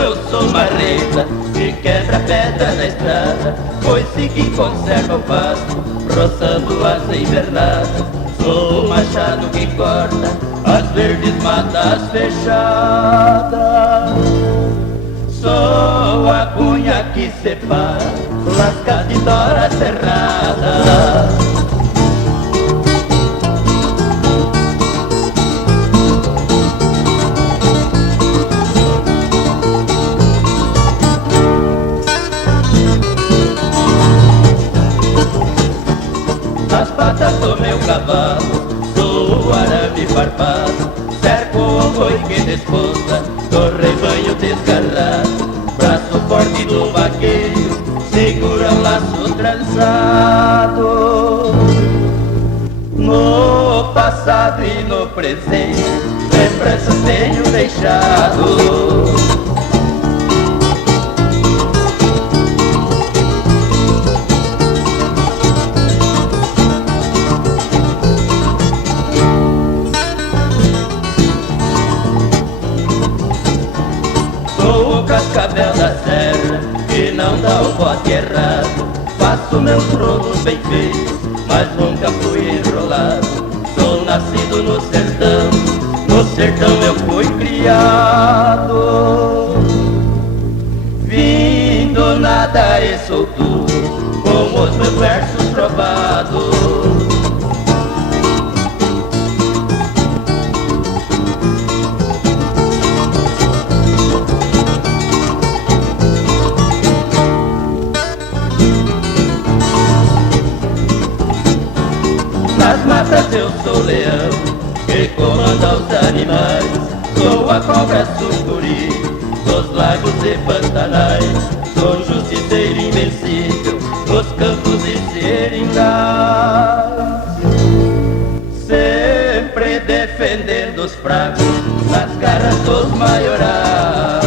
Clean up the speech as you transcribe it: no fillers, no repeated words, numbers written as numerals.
eu sou marreta que quebra pedra na estrada, pois sim que conserva o pasto, roçando as invernadas. Sou o machado que corta as verdes matas fechadas. Sou a cunha que separa lascas de dora cerrada. Nas patas do meu cavalo sou o arame farpado, cerco o boi que desponta do rebanho desgarrado. Braço forte do vaqueiro segura o laço trançado. No passado e no presente lembranças tenho deixado. Sou o cascavel da serra que não dá o bote errado. Faço meus rolos bem feitos, mas nunca fui enrolado. Sou nascido no sertão eu fui criado. Vindo nada e solto com os meus versos trovados. Nas matas eu sou leão, que comanda os animais. Sou a cobra sucuri, dos lagos e pantanais. Sou justiceiro invencível, nos campos e seringais. Sempre defendendo os fracos, nas garras dos maiorais.